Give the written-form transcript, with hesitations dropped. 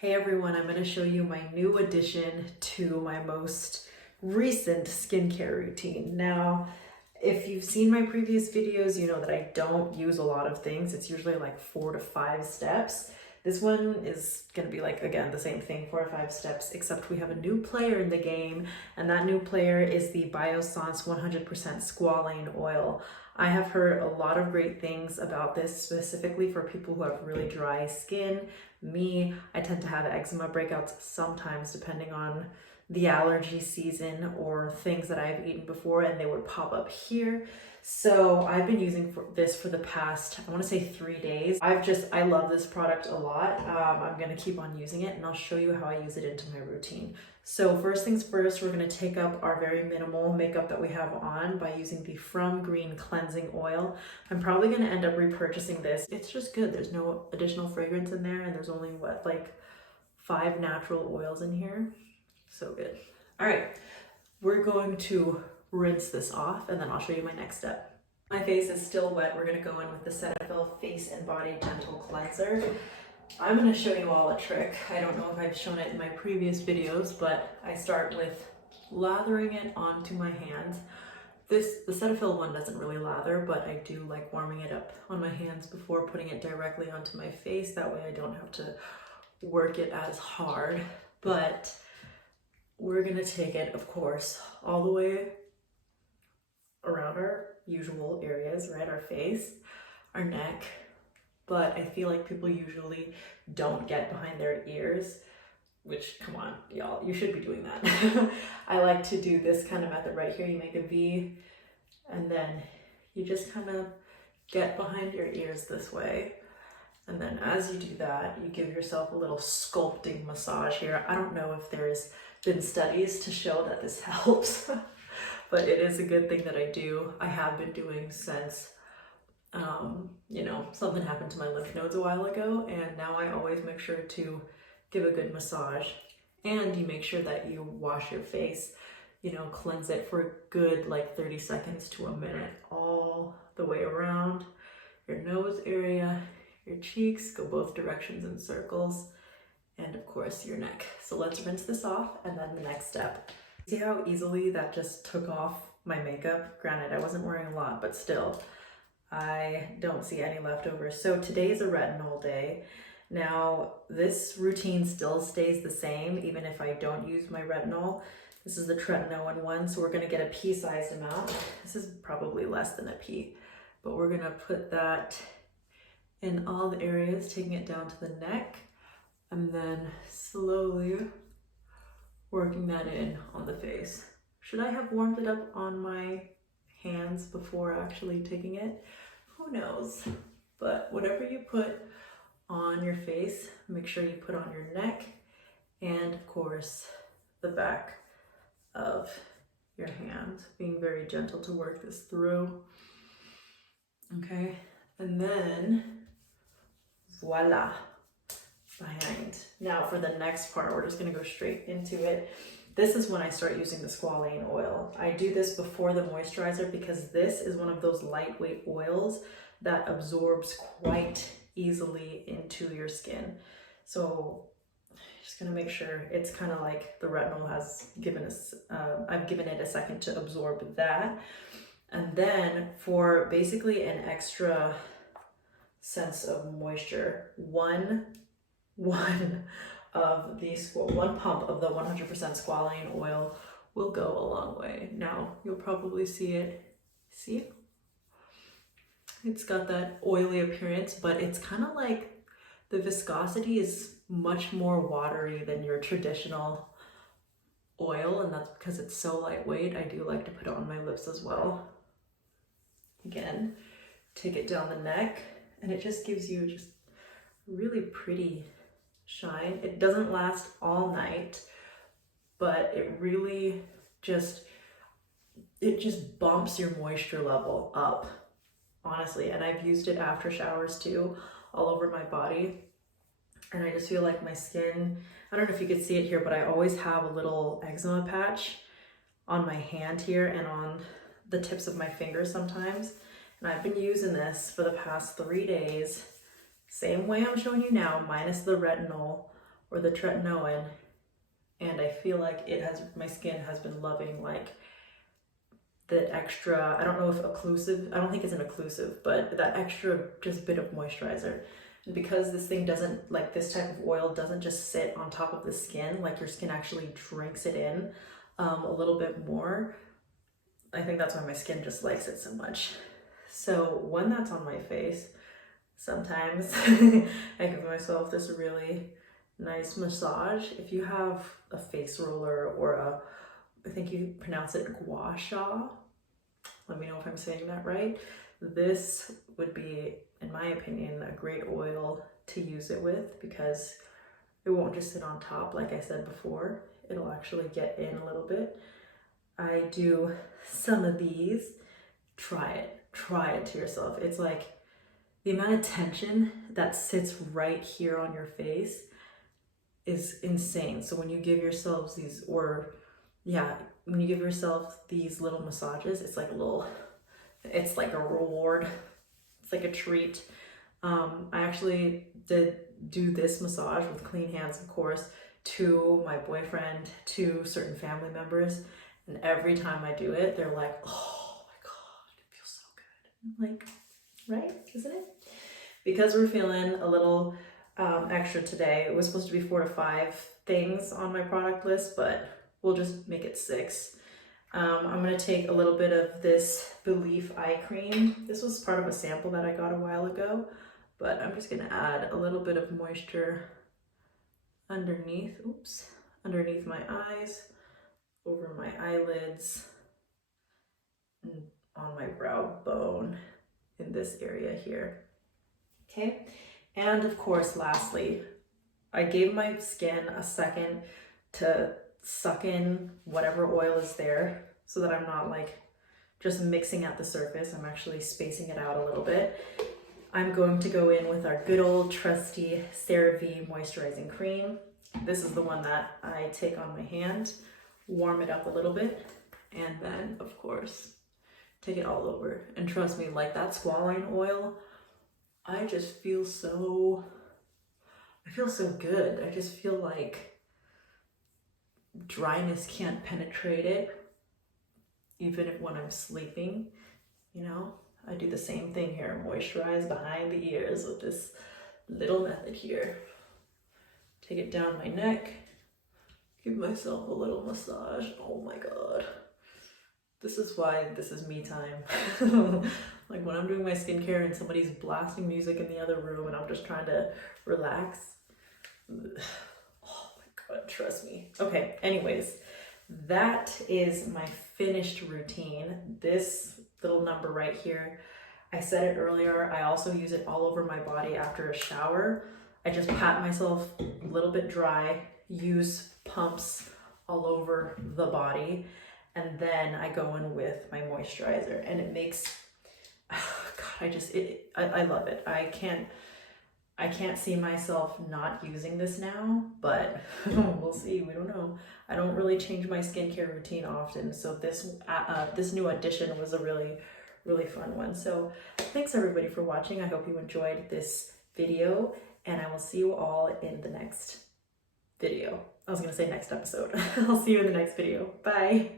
Hey everyone, I'm going to show you my new addition to my most recent skincare routine. Now, if you've seen my previous videos, you know that I don't use a lot of things. It's usually like 4 to 5 steps. This one is going to be like, again, the same thing, 4 to 5 steps, except we have a new player in the game, and that new player is the Biossance 100% Squalane oil. I have heard a lot of great things about this, specifically for people who have really dry skin. Me, I tend to have eczema breakouts sometimes depending on the allergy season or things that I've eaten before, and they would pop up here. So I've been using this for the past, I want to say 3 days. I love this product a lot. I'm going to keep on using it, and I'll show you how I use it into my routine. So first things first, we're going to take up our very minimal makeup that we have on by using the From Green Cleansing Oil. I'm probably going to end up repurchasing this. It's just good. There's no additional fragrance in there, and there's only what, like 5 natural oils in here. So good. All right, we're going to rinse this off, and then I'll show you my next step. My face is still wet. We're going to go in with the Cetaphil Face and Body Gentle Cleanser. I'm going to show you all a trick. I don't know if I've shown it in my previous videos, but I start with lathering it onto my hands. The Cetaphil one doesn't really lather, but I do like warming it up on my hands before putting it directly onto my face. That way I don't have to work it as hard. But we're going to take it, of course, all the way around our usual areas, right? Our face, our neck. But I feel like people usually don't get behind their ears, which, come on, y'all, you should be doing that. I like to do this kind of method right here. You make a V, and then you just kind of get behind your ears this way. And then as you do that, you give yourself a little sculpting massage here. I don't know if there's been studies to show that this helps, but it is a good thing that I do. I have been doing since something happened to my lymph nodes a while ago, and now I always make sure to give a good massage. And you make sure that you wash your face, cleanse it for a good like 30 seconds to a minute, all the way around your nose area, your cheeks, go both directions in circles, and of course your neck. So let's rinse this off, and then the next step. See how easily that just took off my makeup? Granted, I wasn't wearing a lot, but still, I don't see any leftovers. So today's a retinol day. Now, this routine still stays the same even if I don't use my retinol. This is the tretinoin one, so we're gonna get a pea-sized amount. This is probably less than a pea, but we're gonna put that in all the areas, taking it down to the neck, and then slowly working that in on the face. Should I have warmed it up on my hands before actually taking it? Who knows? But whatever you put on your face, make sure you put on your neck and of course the back of your hand, being very gentle to work this through. Okay, and then voila, behind. Now for the next part, we're just gonna go straight into it. This is when I start using the Squalane oil. I do this before the moisturizer because this is one of those lightweight oils that absorbs quite easily into your skin. So just gonna make sure it's kind of like the retinol has given us, I've given it a second to absorb that. And then for basically an extra sense of moisture, one pump of the 100% Squalane oil will go a long way. Now you'll probably see it. See? It's got that oily appearance, but it's kind of like the viscosity is much more watery than your traditional oil, and that's because it's so lightweight. I do like to put it on my lips as well. Again, take it down the neck, and it just gives you just really pretty shine. It doesn't last all night, but it really just bumps your moisture level up, honestly. And I've used it after showers too, all over my body, and I just feel like my skin, I don't know if you could see it here, but I always have a little eczema patch on my hand here and on the tips of my fingers sometimes. And I've been using this for the past 3 days, same way I'm showing you now, minus the retinol, or the tretinoin, and I feel like my skin has been loving like the extra, I don't know if occlusive, I don't think it's an occlusive, but that extra just bit of moisturizer. And because this thing doesn't, like this type of oil doesn't just sit on top of the skin, like your skin actually drinks it in a little bit more. I think that's why my skin just likes it so much. So when that's on my face, sometimes I give myself this really nice massage. If you have a face roller or I think you pronounce it gua sha, let me know if I'm saying that right. This would be, in my opinion, a great oil to use it with because it won't just sit on top like I said before. It'll actually get in a little bit. I do some of these. Try it to yourself. It's like the amount of tension that sits right here on your face is insane. So when you give yourselves these, when you give yourself these little massages, it's like a reward. It's like a treat. I actually did do this massage with clean hands, of course, to my boyfriend, to certain family members. And every time I do it, they're like, oh my God, it feels so good. I'm like, right? Isn't it? Because we're feeling a little extra today. It was supposed to be 4 to 5 things on my product list, but we'll just make it 6. I'm going to take a little bit of this Belief eye cream. This was part of a sample that I got a while ago, but I'm just going to add a little bit of moisture underneath my eyes, over my eyelids, and on my brow bone in this area here. Okay, and of course, lastly, I gave my skin a second to suck in whatever oil is there so that I'm not like just mixing at the surface. I'm actually spacing it out a little bit. I'm going to go in with our good old trusty CeraVe moisturizing cream. This is the one that I take on my hand, warm it up a little bit, and then of course take it all over. And trust me, like that Squalane oil, I feel so good. I just feel like dryness can't penetrate it, even if when I'm sleeping, you know. I do the same thing here, moisturize behind the ears with this little method here. Take it down my neck, give myself a little massage. Oh my God. This is why this is me time. Like when I'm doing my skincare and somebody's blasting music in the other room and I'm just trying to relax. Oh my God, trust me. Okay, anyways, that is my finished routine. This little number right here, I said it earlier, I also use it all over my body after a shower. I just pat myself a little bit dry, use pumps all over the body, and then I go in with my moisturizer, and it makes, oh God, I love it. I can't see myself not using this now, but we'll see. We don't know. I don't really change my skincare routine often, so this new addition was a really fun one. So thanks everybody for watching. I hope you enjoyed this video, and I will see you all in the next video. I was gonna say next episode. I'll see you in the next video. Bye.